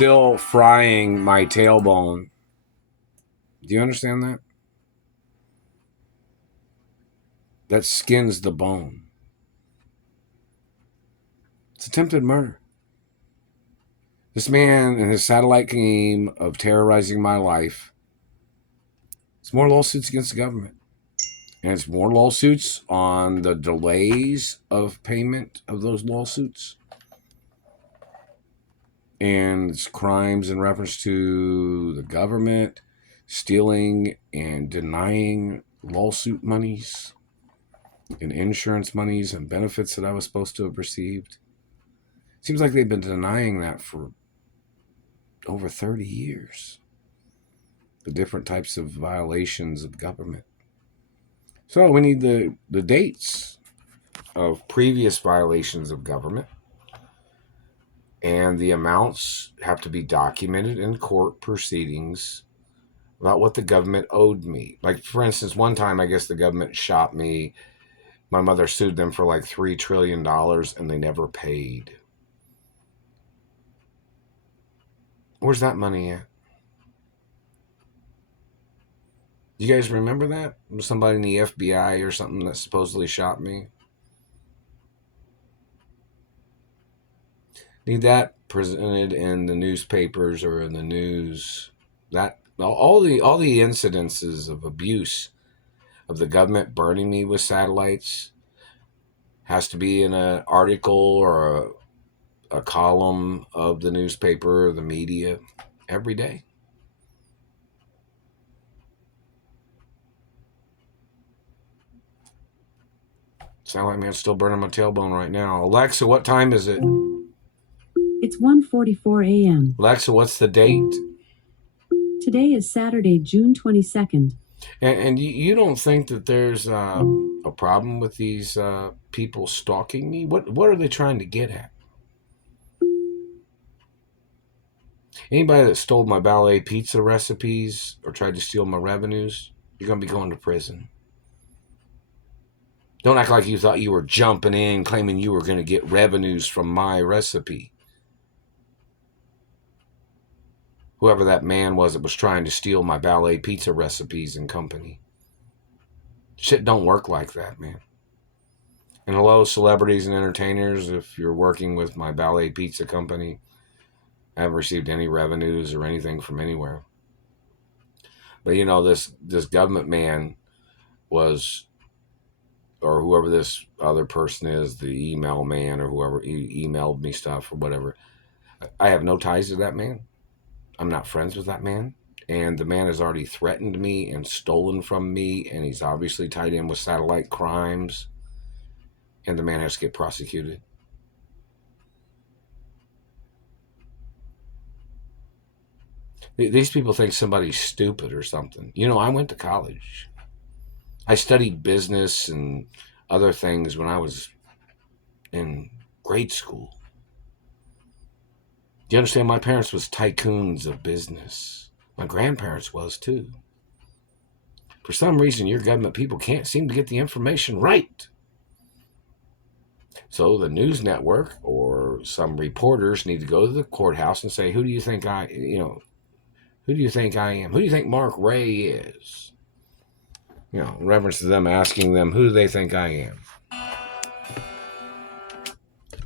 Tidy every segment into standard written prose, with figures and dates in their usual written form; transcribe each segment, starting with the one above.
still frying my tailbone. Do you understand that? That skins the bone. It's attempted murder. This man and his satellite game of terrorizing my life. It's more lawsuits against the government. And it's more lawsuits on the delays of payment of those lawsuits. And it's crimes in reference to the government stealing and denying lawsuit monies and insurance monies and benefits that I was supposed to have received. Seems like they've been denying that for over 30 years. The different types of violations of government. So we need the dates of previous violations of government, and the amounts have to be documented in court proceedings about what the government owed me. Like, for instance, one time I guess the government shot me. My mother sued them for like $3 trillion and they never paid. Where's that money at? You guys remember that? It was somebody in the FBI or something that supposedly shot me. Need that presented in the newspapers or in the news. That all the incidences of abuse of the government burning me with satellites has to be in an article or a column of the newspaper or the media every day. Sound like I'm still burning my tailbone right now. Alexa, what time is it? It's 1:44 a.m. Alexa, what's the date? Today is Saturday, June 22nd. And you don't think that there's a problem with these people stalking me? What are they trying to get at? Anybody that stole my ballet pizza recipes or tried to steal my revenues, you're going to be going to prison. Don't act like you thought you were jumping in, claiming you were going to get revenues from my recipe. Whoever that man was that was trying to steal my ballet pizza recipes and company. Shit don't work like that, man. And hello, celebrities and entertainers, if you're working with my ballet pizza company, I haven't received any revenues or anything from anywhere. But you know, this government man was, or whoever this other person is, the email man or whoever emailed me stuff or whatever, I have no ties to that man. I'm not friends with that man. And the man has already threatened me and stolen from me, and he's obviously tied in with satellite crimes. And the man has to get prosecuted. These people think somebody's stupid or something. You know, I went to college. I studied business and other things when I was in grade school. Do you understand? My parents was tycoons of business. My grandparents was too. For some reason, your government people can't seem to get the information right. So the news network or some reporters need to go to the courthouse and say, who do you think I am? Who do you think Mark Ray is? You know, in reference to them asking them, who do they think I am?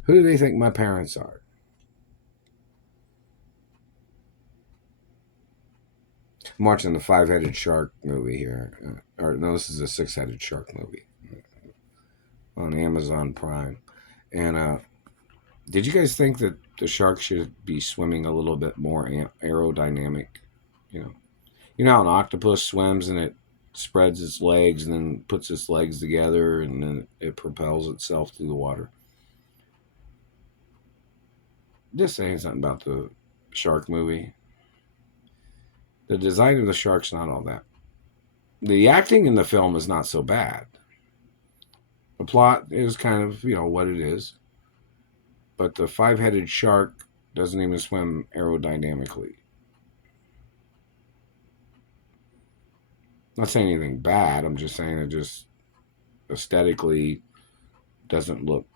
Who do they think my parents are? I'm watching the 5-headed shark movie here. This is a 6-headed shark movie on Amazon Prime. And did you guys think that the shark should be swimming a little bit more aerodynamic? You know how an octopus swims and it spreads its legs and then puts its legs together and then it propels itself through the water. Just saying something about the shark movie. The design of the shark's not all that. The acting in the film is not so bad. The plot is kind of, what it is. But the 5-headed shark doesn't even swim aerodynamically. Not saying anything bad. I'm just saying it just aesthetically doesn't look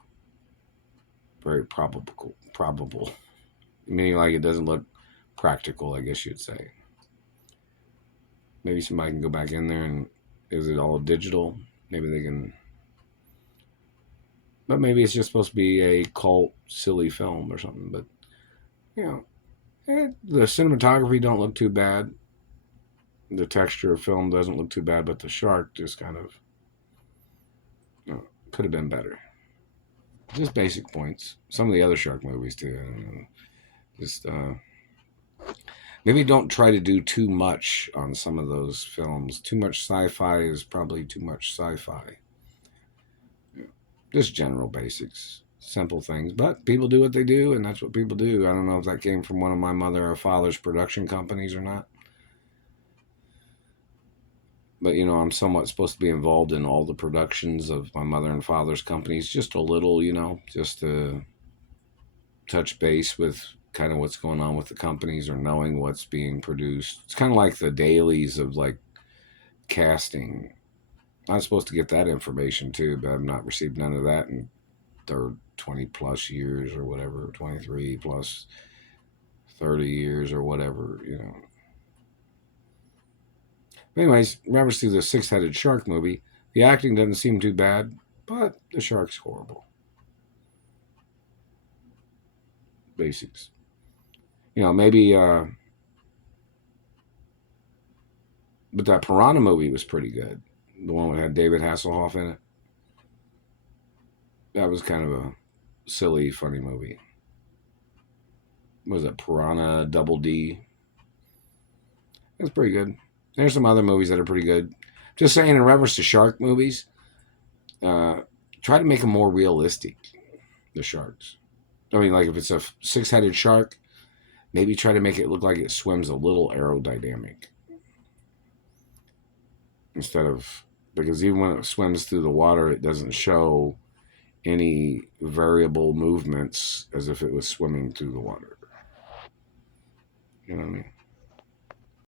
very probable. Meaning like it doesn't look practical, I guess you'd say. Maybe somebody can go back in there and is it all digital? Maybe they can, but maybe it's just supposed to be a cult, silly film or something. But you know, the cinematography don't look too bad. The texture of film doesn't look too bad, but the shark just kind of could have been better. Just basic points. Some of the other shark movies too. Just maybe don't try to do too much on some of those films. Too much sci-fi is probably too much sci-fi. Just general basics, simple things. But people do what they do, and that's what people do. I don't know if that came from one of my mother or father's production companies or not. But I'm somewhat supposed to be involved in all the productions of my mother and father's companies, just a little, just to touch base with kind of what's going on with the companies or knowing what's being produced. It's kind of like the dailies of like casting. I'm supposed to get that information too, but I've not received none of that in 20 plus years or whatever, 23 plus 30 years or whatever. Anyways, remember to the six-headed shark movie. The acting doesn't seem too bad, but the shark's horrible. Basics. Maybe, but that Piranha movie was pretty good. The one that had David Hasselhoff in it. That was kind of a silly, funny movie. Was it Piranha Double D? It's pretty good. There's some other movies that are pretty good. Just saying, in reference to shark movies, try to make them more realistic. The sharks. I mean, like if it's a six-headed shark, maybe try to make it look like it swims a little aerodynamic. Instead of, because even when it swims through the water, it doesn't show any variable movements as if it was swimming through the water. You know what I mean?